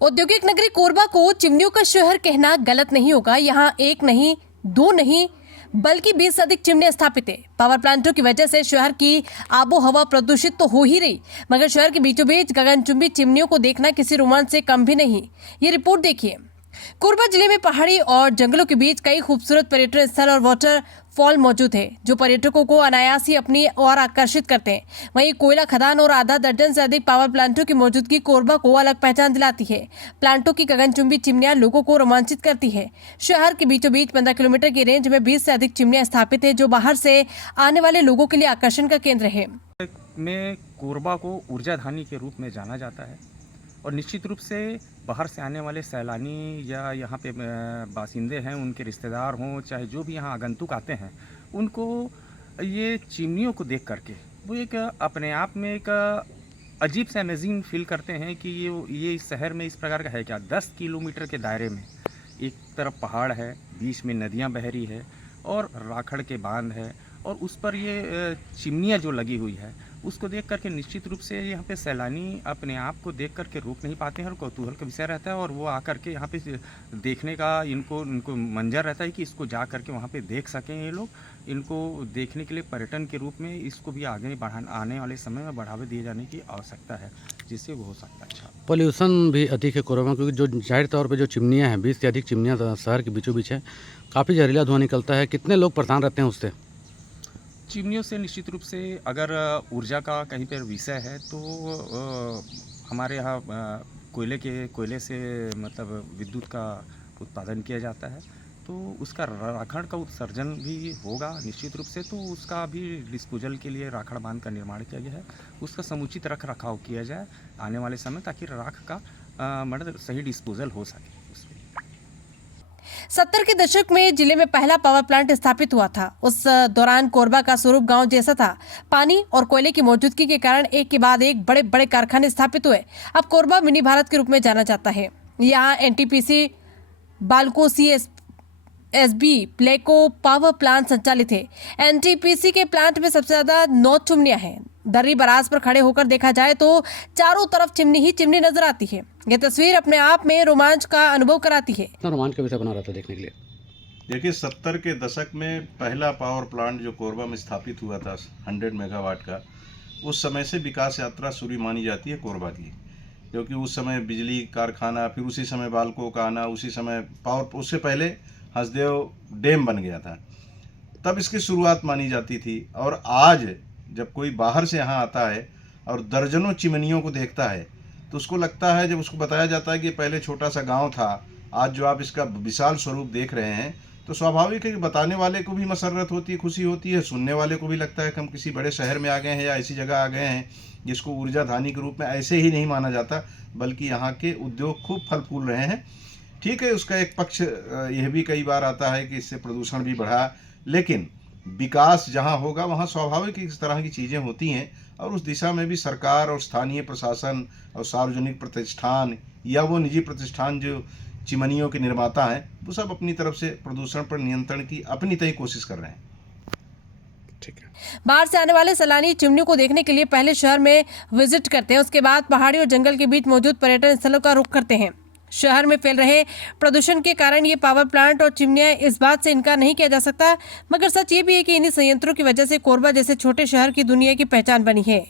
औद्योगिक नगरी कोरबा को चिमनियों का शहर कहना गलत नहीं होगा। यहाँ एक नहीं, दो नहीं, बल्कि 20 से अधिक चिमनियां स्थापित है। पावर प्लांटों की वजह से शहर की आबो हवा प्रदूषित तो हो ही रही, मगर शहर के बीचों बीच गगनचुंबी चिमनियों को देखना किसी रोमांच से कम भी नहीं। ये रिपोर्ट देखिए। कोरबा जिले में पहाड़ी और जंगलों के बीच कई खूबसूरत पर्यटन स्थल और वाटरफॉल मौजूद है, जो पर्यटकों को अनायास ही अपनी ओर आकर्षित करते हैं। वहीं कोयला खदान और आधा दर्जन से अधिक पावर प्लांटों की मौजूदगी कोरबा को अलग पहचान दिलाती है। प्लांटों की गगनचुंबी चिमनियां लोगों को रोमांचित करती है। शहर के बीचों बीच 15 किलोमीटर की रेंज में 20 से अधिक चिमनियां स्थापित है, जो बाहर से आने वाले लोगों के लिए आकर्षण का केंद्र है। में कोरबा को ऊर्जाधानी के रूप में जाना जाता है और निश्चित रूप से बाहर से आने वाले सैलानी या यहाँ पे बासिंदे हैं, उनके रिश्तेदार हों, चाहे जो भी यहाँ आगंतुक आते हैं, उनको ये चिमनियों को देख करके वो एक अपने आप में एक अजीब सा अमेजिंग फील करते हैं कि ये इस शहर में इस प्रकार का है क्या। 10 किलोमीटर के दायरे में एक तरफ पहाड़ है, बीच में नदियाँ बह रही है और राखड़ के बांध है, और उस पर ये चिमनियाँ जो लगी हुई है, उसको देख करके निश्चित रूप से यहाँ पे सैलानी अपने आप को देख करके रोक नहीं पाते हैं और कौतूहल का विषय रहता है। और वो आकर के यहाँ पे देखने का इनको मंजर रहता है कि इसको जा करके वहाँ पे देख सकें। ये लोग इनको देखने के लिए पर्यटन के रूप में इसको भी आगे आने वाले समय में बढ़ावा दिए जाने की आवश्यकता है, जिससे वो हो सकता है अच्छा। पॉल्यूशन भी अधिक है कोरबा, क्योंकि जो जाहिर तौर पे जो चिमनियाँ हैं, 20 से अधिक चिमनियाँ शहर के बीचों बीच है, काफ़ी जहरीला धुआं निकलता है। कितने लोग परेशान रहते हैं उससे? चिमनियों से निश्चित रूप से अगर ऊर्जा का कहीं पर विषय है तो हमारे यहाँ कोयले से मतलब विद्युत का उत्पादन किया जाता है, तो उसका राखड़ का उत्सर्जन भी होगा निश्चित रूप से। तो उसका भी डिस्पोजल के लिए राखड़ बांध का निर्माण किया गया है, उसका समुचित रख रखाव किया जाए आने वाले समय, ताकि राख का मतलब सही डिस्पोजल हो सके। 70 के दशक में जिले में पहला पावर प्लांट स्थापित हुआ था। उस दौरान कोरबा का स्वरूप गांव जैसा था। पानी और कोयले की मौजूदगी के कारण एक के बाद एक बड़े बड़े कारखाने स्थापित हुए। अब कोरबा मिनी भारत के रूप में जाना जाता है। यहाँ एनटीपीसी, बाल्को, सीएसबी, प्लेको पावर प्लांट संचालित है। एनटीपीसी के प्लांट में सबसे ज्यादा 9 चिमनियां हैं। दर्री बराज पर खड़े होकर देखा जाए तो चारों तरफ चिमनी ही चिमनी नजर आती है। यह तस्वीर अपने आप में रोमांच का अनुभव कराती है। इतना रोमांच का विषय बना रहा था देखने के लिए। देखिए, 70 के दशक में पहला पावर प्लांट जो कोरबा में स्थापित हुआ था 100 मेगावाट का, उस समय से विकास यात्रा शुरू मानी जाती है कोरबा की, क्योंकि उस समय बिजली कारखाना, फिर उसी समय बाल्को का आना, उसी समय पावर, उससे पहले हसदेव डैम बन गया था, तब इसकी शुरुआत मानी जाती थी। और आज जब कोई बाहर से यहाँ आता है और दर्जनों चिमनियों को देखता है, तो उसको लगता है, जब उसको बताया जाता है कि पहले छोटा सा गांव था, आज जो आप इसका विशाल स्वरूप देख रहे हैं, तो स्वाभाविक है कि बताने वाले को भी मसरत होती है, खुशी होती है, सुनने वाले को भी लगता है कि हम किसी बड़े शहर में आ गए हैं या ऐसी जगह आ गए हैं जिसको ऊर्जाधानी के रूप में ऐसे ही नहीं माना जाता, बल्कि यहाँ के उद्योग खूब फल फूल रहे हैं। ठीक है, उसका एक पक्ष यह भी कई बार आता है कि इससे प्रदूषण भी बढ़ा, लेकिन विकास जहाँ होगा वहाँ स्वाभाविक इस तरह की चीज़ें होती हैं, और उस दिशा में भी सरकार और स्थानीय प्रशासन और सार्वजनिक प्रतिष्ठान या वो निजी प्रतिष्ठान जो चिमनियों के निर्माता हैं, वो सब अपनी तरफ से प्रदूषण पर नियंत्रण की अपनी तय कोशिश कर रहे हैं। ठीक है। बाहर से आने वाले सैलानी चिमनियों को देखने के लिए पहले शहर में विजिट करते हैं, उसके बाद पहाड़ी और जंगल के बीच मौजूद पर्यटन स्थलों का रुख करते हैं। शहर में फैल रहे प्रदूषण के कारण ये पावर प्लांट और चिमनियां, इस बात से इनकार नहीं किया जा सकता, मगर सच ये भी है कि इन्हीं संयंत्रों की वजह से कोरबा जैसे छोटे शहर की दुनिया की पहचान बनी है।